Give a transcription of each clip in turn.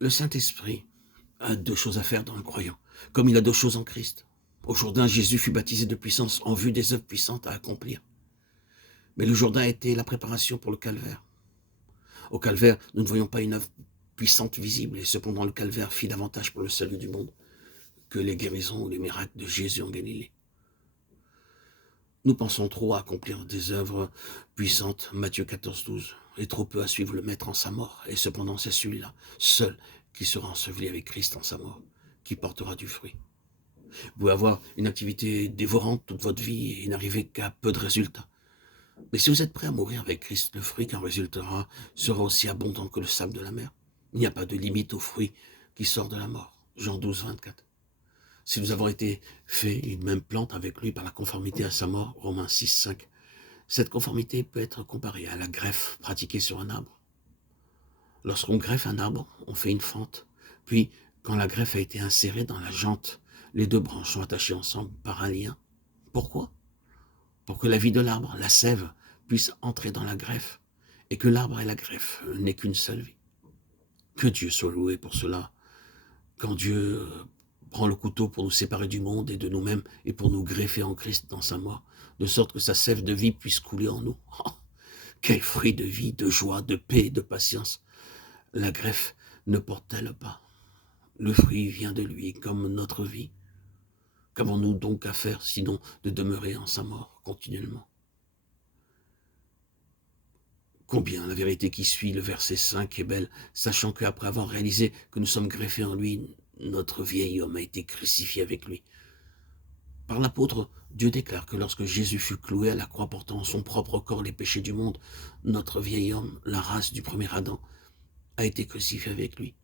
Le Saint-Esprit a deux choses à faire dans le croyant, comme il a deux choses en Christ. Au Jourdain, Jésus fut baptisé de puissance en vue des œuvres puissantes à accomplir. Mais le Jourdain était la préparation pour le calvaire. Au calvaire, nous ne voyons pas une œuvre puissante visible, et cependant le calvaire fit davantage pour le salut du monde que les guérisons ou les miracles de Jésus en Galilée. Nous pensons trop à accomplir des œuvres puissantes, Matthieu 14, 12, et trop peu à suivre le Maître en sa mort. Et cependant, c'est celui-là, seul, qui sera enseveli avec Christ en sa mort, qui portera du fruit. Vous pouvez avoir une activité dévorante toute votre vie et n'arriver qu'à peu de résultats. Mais si vous êtes prêt à mourir avec Christ, le fruit qui en résultera sera aussi abondant que le sable de la mer. Il n'y a pas de limite au fruit qui sort de la mort. Jean 12, 24. Si nous avons été faits une même plante avec lui par la conformité à sa mort, Romains 6, 5, cette conformité peut être comparée à la greffe pratiquée sur un arbre. Lorsqu'on greffe un arbre, on fait une fente, puis quand la greffe a été insérée dans la jante, les deux branches sont attachées ensemble par un lien. Pourquoi ? Pour que la vie de l'arbre, la sève, puisse entrer dans la greffe, et que l'arbre et la greffe n'aient qu'une seule vie. Que Dieu soit loué pour cela. Quand Dieu prend le couteau pour nous séparer du monde et de nous-mêmes, et pour nous greffer en Christ dans sa mort, de sorte que sa sève de vie puisse couler en nous. Oh, quel fruit de vie, de joie, de paix et de patience la greffe ne porte-t-elle pas? Le fruit vient de lui, comme notre vie. Qu'avons-nous donc à faire, sinon de demeurer en sa mort continuellement? Combien la vérité qui suit le verset 5 est belle, sachant qu'après avoir réalisé que nous sommes greffés en lui, notre vieil homme a été crucifié avec lui. Par l'apôtre, Dieu déclare que lorsque Jésus fut cloué à la croix portant en son propre corps les péchés du monde, notre vieil homme, la race du premier Adam, a été crucifié avec lui.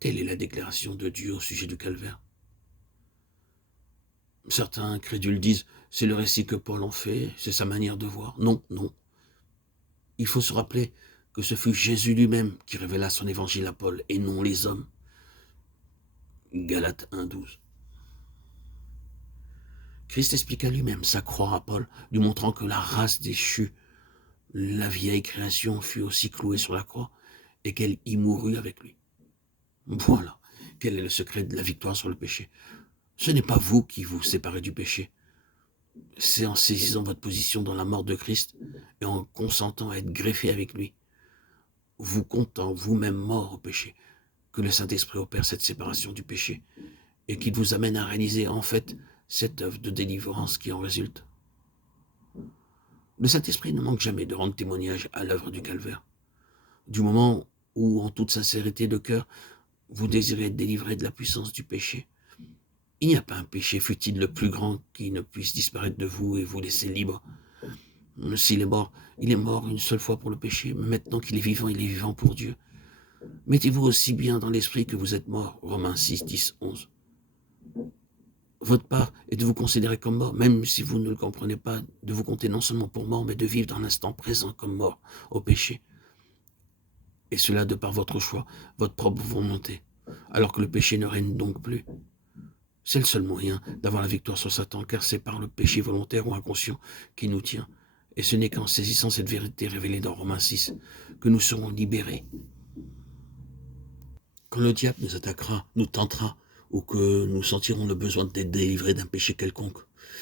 Telle est la déclaration de Dieu au sujet du calvaire. Certains incrédules disent, c'est le récit que Paul en fait, c'est sa manière de voir. Non, non. Il faut se rappeler que ce fut Jésus lui-même qui révéla son évangile à Paul, et non les hommes. Galates 1, 12. Christ expliqua lui-même sa croix à Paul, lui montrant que la race déchue, la vieille création, fut aussi clouée sur la croix, et qu'elle y mourut avec lui. Voilà, quel est le secret de la victoire sur le péché. Ce n'est pas vous qui vous séparez du péché. C'est en saisissant votre position dans la mort de Christ et en consentant à être greffé avec lui, vous comptant vous-même mort au péché, que le Saint-Esprit opère cette séparation du péché et qu'il vous amène à réaliser en fait cette œuvre de délivrance qui en résulte. Le Saint-Esprit ne manque jamais de rendre témoignage à l'œuvre du calvaire. Du moment où, en toute sincérité de cœur, vous désirez être délivré de la puissance du péché, il n'y a pas un péché, fût-il le plus grand, qui ne puisse disparaître de vous et vous laisser libre. S'il est mort, il est mort une seule fois pour le péché, mais maintenant qu'il est vivant pour Dieu. Mettez-vous aussi bien dans l'esprit que vous êtes mort, Romains 6, 10, 11. Votre part est de vous considérer comme mort, même si vous ne le comprenez pas, de vous compter non seulement pour mort, mais de vivre dans l'instant présent comme mort au péché. Et cela de par votre choix, votre propre volonté, alors que le péché ne règne donc plus. C'est le seul moyen d'avoir la victoire sur Satan, car c'est par le péché volontaire ou inconscient qui nous tient. Et ce n'est qu'en saisissant cette vérité révélée dans Romains 6 que nous serons libérés. Quand le diable nous attaquera, nous tentera, ou que nous sentirons le besoin d'être délivrés d'un péché quelconque,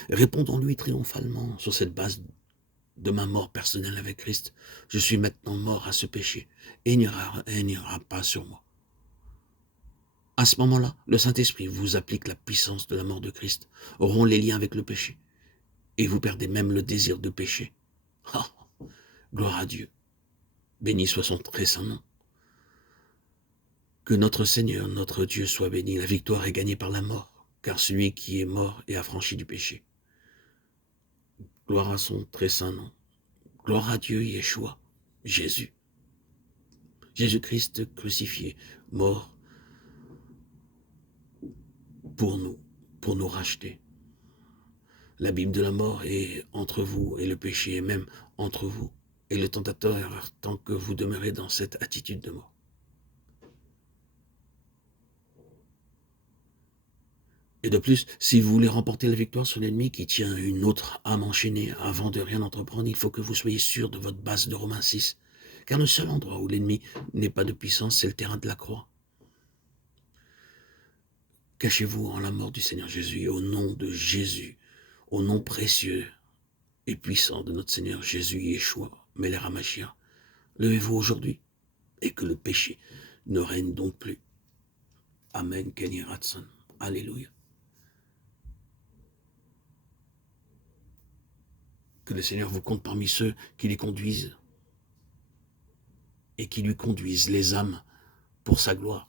répondons-lui triomphalement sur cette base de ma mort personnelle avec Christ. Je suis maintenant mort à ce péché, et il n'y aura pas sur moi. À ce moment-là, le Saint-Esprit vous applique la puissance de la mort de Christ, rompt les liens avec le péché, et vous perdez même le désir de pécher. Ah, gloire à Dieu. Béni soit son très saint nom. Que notre Seigneur, notre Dieu soit béni. La victoire est gagnée par la mort, car celui qui est mort est affranchi du péché. Gloire à son très saint nom. Gloire à Dieu, Yeshua, Jésus. Jésus-Christ crucifié, mort pour nous racheter. L'abîme de la mort est entre vous et le péché est même entre vous et le tentateur tant que vous demeurez dans cette attitude de mort. Et de plus, si vous voulez remporter la victoire sur l'ennemi qui tient une autre âme enchaînée avant de rien entreprendre, il faut que vous soyez sûr de votre base de Romains 6, Car le seul endroit où l'ennemi n'est pas de puissance, c'est le terrain de la croix. Cachez-vous en la mort du Seigneur Jésus et au nom de Jésus, au nom précieux et puissant de notre Seigneur Jésus Yeshua, Melech HaMashiach. Levez-vous aujourd'hui et que le péché ne règne donc plus. Amen, Ken Yehai Ratzon. Alléluia. Que le Seigneur vous compte parmi ceux qui les conduisent et qui lui conduisent les âmes pour sa gloire.